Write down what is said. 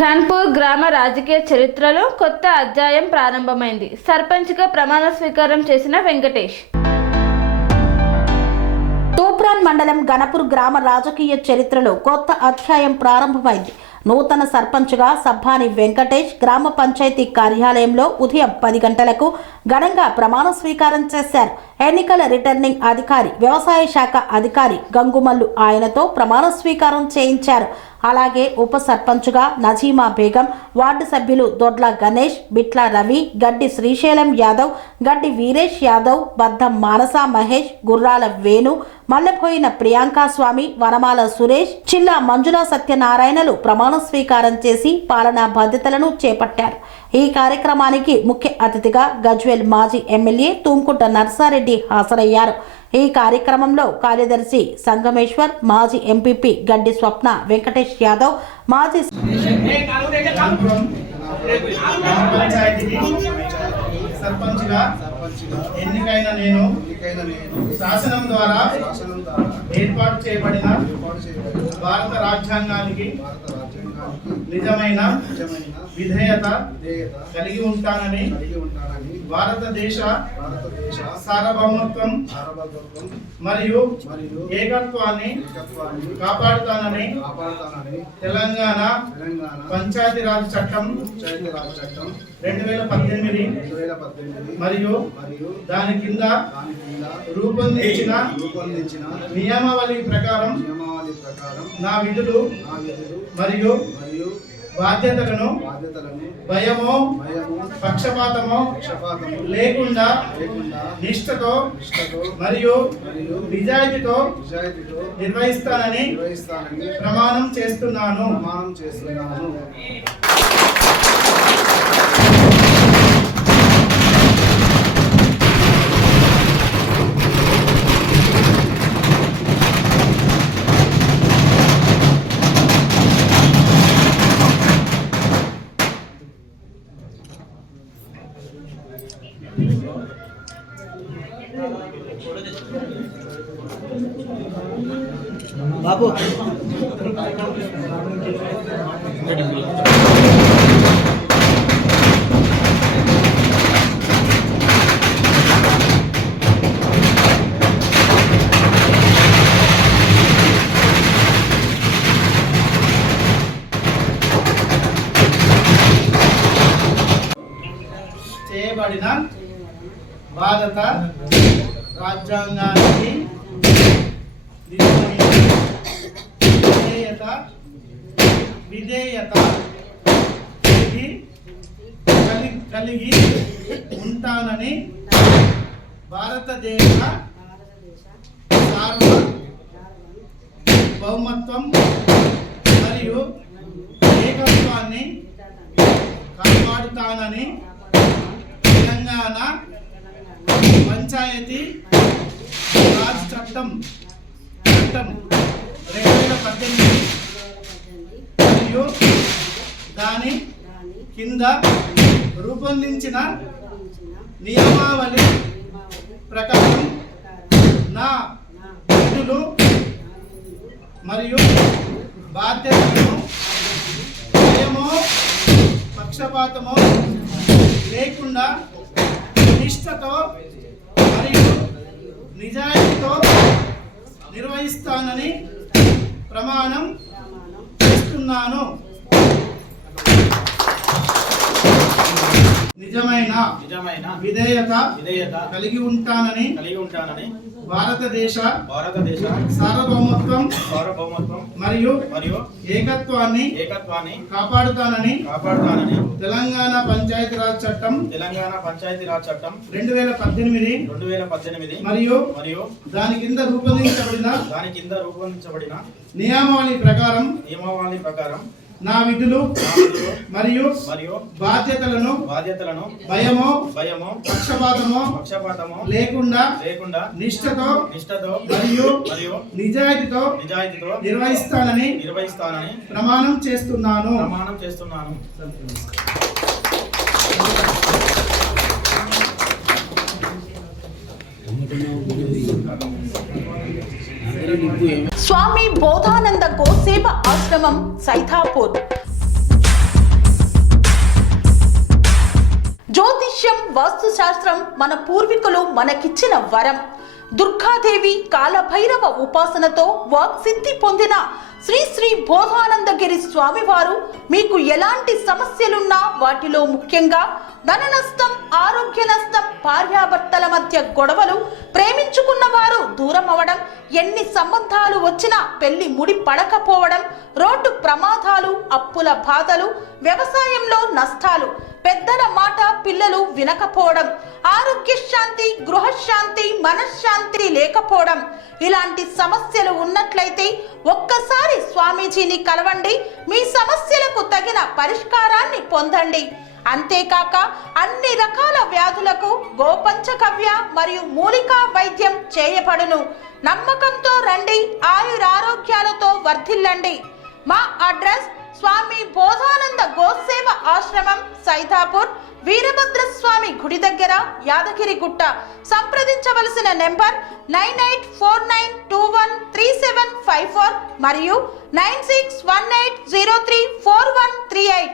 ఘన్పూర్ గ్రామ రాజకీయ చరిత్రలో కొత్త అధ్యాయం ప్రారంభమైంది. సర్పంచ్గా ప్రమాణ స్వీకారం చేసిన వెంకటేష్. తూప్రాన్ మండలం ఘనపూర్ గ్రామ రాజకీయ చరిత్రలో కొత్త అధ్యాయం ప్రారంభమైంది. నూతన సర్పంచ్గా సబ్బాని వెంకటేష్ గ్రామ పంచాయతీ కార్యాలయంలో ఉదయం 10 గంటలకు ఘనంగా ప్రమాణ స్వీకారం చేశారు. ఎన్నికల రిటర్నింగ్ అధికారి, వ్యవసాయ శాఖ అధికారి గంగుమల్లు ఆయనతో ప్రమాణ స్వీకారం చేయించారు. అలాగే ఉప సర్పంచ్గా నజీమా బేగం, వార్డు సభ్యులు దొడ్ల గణేష్, బిట్ల రవి, గడ్డి శ్రీశైలం యాదవ్, గడ్డి వీరేష్ యాదవ్, బద్దం మానస మహేష్, గుర్రాల వేణు, మల్లెపోయిన ప్రియాంక స్వామి, వనమాల సురేష్, చిల్లా మంజుల సత్యనారాయణలు ప్రమాణ స్వీకారం చేసి పాలనా బాధ్యతలను చేపట్టారు. ఈ కార్యక్రమానికి ముఖ్య అతిథిగా గజ్వేల్ మాజీ ఎమ్మెల్యే తుమ్కుంట నర్సారెడ్డి హాజరయ్యారు. ఈ కార్యక్రమంలో కార్యదర్శి సంగమేశ్వర్, మాజీ ఎంపీపీ గడ్డి స్వప్న వెంకటేష్ యాదవ్, మాజీ సర్పంచ్గా ఎన్నికైన నేను శాసనం ద్వారా ఏర్పాటు చేయబడిన భారత రాజ్యాంగానికి నిజమైన విధేయత కలిగి ఉంటానని భారతదేశ సార్వభౌమత్వం మరియు ఏకత్వాన్ని కాపాడుతానని తెలంగాణ పంచాయతీరాజ్ చట్టం 2018 మరియు దాని కింద రూపొందించిన నియమావళి ప్రకారం నా విధులు మరియు బాధ్యతలను భయమో పక్షపాతమో లేకుండా నిష్ఠతో మరియు నిజాయితీతో నిర్వహిస్తానని ప్రమాణం చేస్తున్నాను. బాబు చేయబడిన భారత రాజ్యాంగానికి విధేయత కలిగి ఉంటానని భారతదేశ సార్వభౌమత్వం మరియు ఏకత్వాన్ని కాపాడుతానని తెలంగాణ పంచాయతీ రాజ్ చట్టం 2018 మరియు దాని కింద రూపొందించిన నియమావళి ప్రకారం నా విధులు మరియు బాధ్యతలను భయమో పక్షపాతమో లేకుండా నిష్ఠతో మరియు నిజాయితీతో నిర్వహిస్తానని ప్రమాణం చేస్తున్నాను. నిజమైన విధేయత కలిగి ఉంటానని భారతదేశ సార్వభౌమత్వం మరియు ఏకత్వాన్ని కాపాడుతానని తెలంగాణ పంచాయతీరాజ్ చట్టం 2018 మరియు దాని కింద రూపొందించబడిన నియమావళి ప్రకారం నా విధులు మరియు బాధ్యతలను భయమో పక్షపాతమో లేకుండా నిష్ఠతో మరియు నిజాయితీతో నిర్వహిస్తానని ప్రమాణం చేస్తున్నాను. स्वामी बोधानंद गोसेवा आश्रमम सैथापुर। జ్యోతిష్యం వాస్తు శాస్త్రం మన పూర్వీకులు మనకిచ్చిన వరం. దుర్గాదేవి కాలభైరవ ఉపాసనతో వాక్సిద్ధి పొందిన శ్రీ శ్రీ బోధానందగిరి స్వామివారు మీకు ఎలాంటి సమస్యలున్నా, వాటిలో ముఖ్యంగా ధన నష్టం, ఆరోగ్య నష్టం, భార్యాభర్తల మధ్య గొడవలు, ప్రేమించుకున్న వారు దూరం అవడం, ఎన్ని సంబంధాలు వచ్చినా పెళ్లి ముడి పడకపోవడం, రోడ్డు ప్రమాదాలు, అప్పుల బాధలు, వ్యవసాయంలో నష్టాలు, పెద్దల మాట పిల్లలు వినకపోవడం, ఆరోగ్య శాంతి, గృహశాంతి, మనశ్శాంతి లేకపోవడం, ఇలాంటి సమస్యలు ఉన్నట్లయితే ఒక్కసారి స్వామీజీని కలవండి. మీ సమస్యలకు తగిన పరిష్కారాన్ని పొందండి. అంతేకాక అన్ని రకాల వ్యాధులకు గోపంచకవ్య మరియు మూలికా వైద్యం చేయబడును. నమ్మకంతో రండి, ఆయురారోగ్యాలతో వర్ధిల్లండి. మా అడ్రస్ స్వామి బోధానంద గోసేవ ఆశ్రమం, సైదాపూర్, వీరభద్ర స్వామి గుడి దగ్గర, యాదగిరిగుట్ట. సంప్రదించవలసిన నెంబర్ 9849213754 మరియు 9618034138.